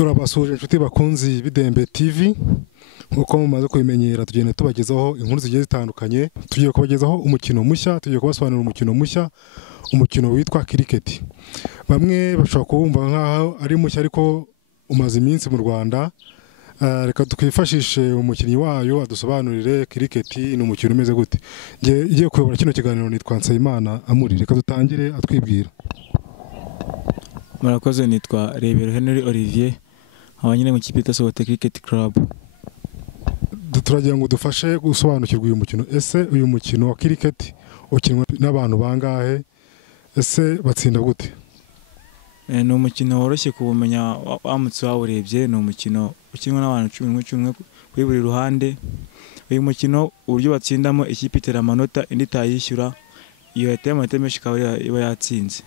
turabasuje inshuti bakunzi b'Idembe TV nkuko mumaze kubimenyera tugenda tubagezaho inkuru zigiye zitandukanye tugiye kubagezaho umukino mushya tugiye kubasobanurira umukino mushya umukino witwa cricket bamwe bashobora kubumva nkaho ari mushya ariko umaze iminsi mu Rwanda reka twifashishe umukinnyi wayo adusobanurire cricket ni umukino umeze gute ngiye kuyobora kino kiganiro nitwa Nsayimana Amuri reka dutangire atwibwira. Murakoze nitwa Rebero Henry Olivier abanyine mu kipe tasobote cricket club. Turagira ngo dufashe gusobanukirwa uyu mukino. Ese uyu mukino wa cricket ukinwa n'abantu bangahe? Ese batsinda gute? Ni umukino woroshye kubumenya wamutse wawurebye ni umukino ukinwa n'abantu 11 kuri buri ruhande. Uyu mukino uburyo batsindamo ikipe itera amanota indi tayishyura iyo yateye amanota menshi ikaba iba yatsinze.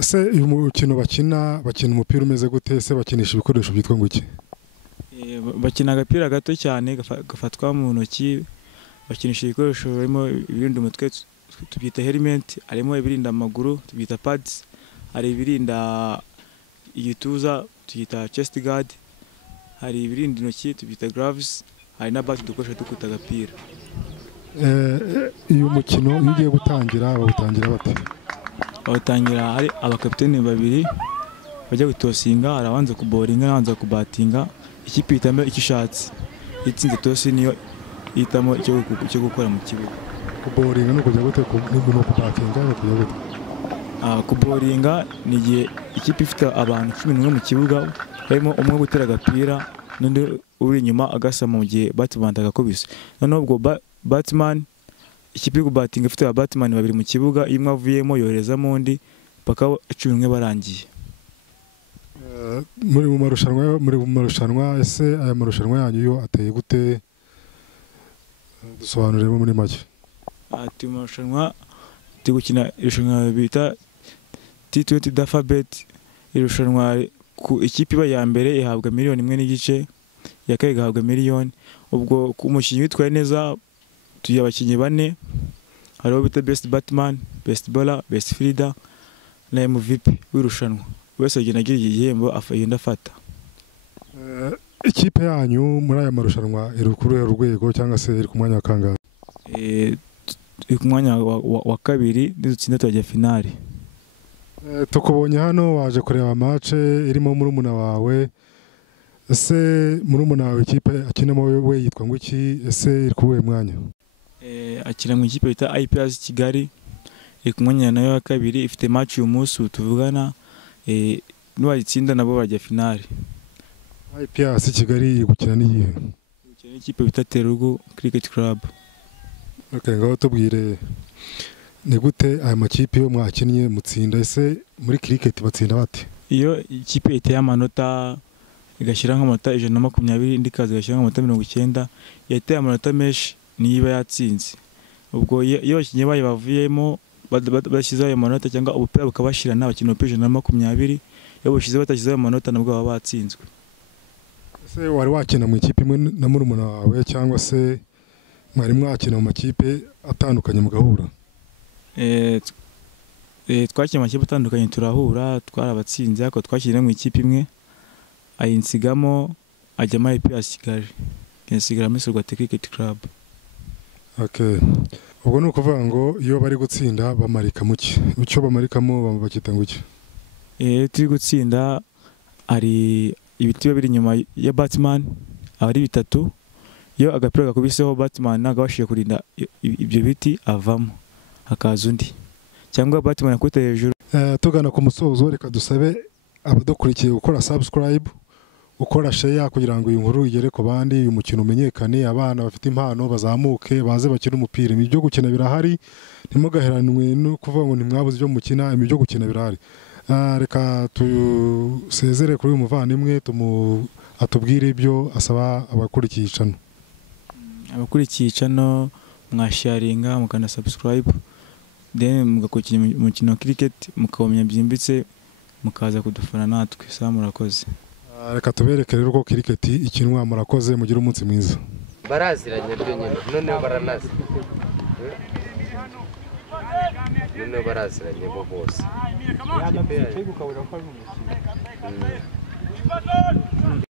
Se uyu mukino bakina umupira umeze gute? Se bakinisha ibikoresho byitwa ngo iki? Bakina agapira gato cyane gafatwa mu ntoki, bakinisha ibikoresho birimo ibirinda umutwe tubyita helmet, harimo ibirinda amaguru tubyita pads, hari ibirinda igituza tubyita chest guard, hari ibirinda intoki tubyita gloves, hari na bat dukoresha tukuta agapira. Uyu mukino iyo ugiye gutangira bawutangira bate? Bawutangira hari abakapiteni babiri bajya gutosinga, arabanza kuboringa arabanza kubatinga, ikipe itamo ikishatse itsinze tosi niyo itamo icyo gukora mu kibuga. Kuboringa no kujya gute no kubatinga no kujya gute? Kuboringa ni igihe ikipe ifite abantu 11 mu kibuga harimo umwe gutera agapira n'undi uri inyuma agasama mu gihe batman agakubise. Noneho ubwo batman ikipe kubatinga ifite abatman babiri mu kibuga imwe avuyemo yohereza mu ndi paka 11 barangiye. Muri mu marushanwa ese aya marushanwa yanyu yo ateye gute? Dusobanurire muri make. Ati marushanwa tugukina irushanwa bita T20 d'alphabet. Irushanwa ku ikipe iba ya mbere ihabwa miliyoni 1.5, ya kabiri ihabwa miliyoni. Ubwo ku mukinnyi witwaye neza tuye abakinnyi 4 hariho bita best batman, best bowler, best fielder na MVP w'irushanwa. Wese agena agira igihembo afayenda afata. Ikipe yanyu muri aya marushanwa iri ku rwego cyangwa se iri ku mwanya wa kangahe? Iri ku mwanya wa kabiri ndetse tujya finale. Tukubonye hano waje kureba match irimo murumuna wawe. Ese murumuna wawe ikipe akinamo we yitwa ngo iki? Ese iri ku mwanya? Akina mu ikipe bita IPS Kigali, iri ku mwanya nayo wa kabiri, ifite match uyu munsi tuvugana n'uwayitsinda nabo bajya finale. IPS Kigali iri gukina n'iyihe? Gukina ikipe bita Terugu Cricket Club. Okay, ngaho tubwire ni gute aya makipe yo mwakinnye mutsinda? Ese muri cricket batsinda bate? Iyo ikipe iteye amanota igashyira nk'amanota 120 indi kazi igashyira nk'amanota 90, yateye amanota menshi niba yatsinze. Ubwo iyo abakinnyi bayo bavuyemo bashyizeho ayo manota cyangwa ubupira bukabashira n'abakinnyi 120, iyo bashize batashyizeho amanota nabwo baba batsinzwe. Ese wari wakina mu ikipe imwe na murumuna wawe cyangwa se mwari mwakina mu makipe atandukanye mugahura? Twakina mu makipe atandukanye turahura twarabatsinze ariko twakina mu ikipe imwe ayinsigamo ajyamo IPS Kigali kinsigara muri Rwanda Cricket Club. Okay. Ubwo ni ukuvuga ngo iyo bari gutsinda bamarika muki? Icyo bamarikamo bakita ngo iki? Turi gutsinda ari ibiti biri inyuma ya Batman ari 3. Iyo agapira gakubiseho Batman nagabashije kurinda ibyo biti avamo hakaza undi cyangwa Batman akute hejuru. Tugana ku musozo reka dusabe abadukurikiye gukora subscribe, ukora share kugira ngo iyi nkuru igere ku bandi, uyu mukino umenyekane, abana bafite impano bazamuke baze bakina umupira. Ibyo gukina birahari, ntimugaheranwe no kuvuga ngo ntimwabuze ibyo mukina, ibyo gukina birahari. Reka tusezere kuri uyu muvandimwe atubwire ibyo asaba abakurikiye icano. Abakurikiye icano mwasharinga mukana subscribe, then mugakurikira umukino wa cricket mukawumenya byimbitse mukaza kudufana natwe. Sa murakoze. Reka tubereke rero ko cricket ikinwa. Murakoze, mugira umunsi mwiza. Baraziranye byo nyine none baranaze. None baraziranye bo bose.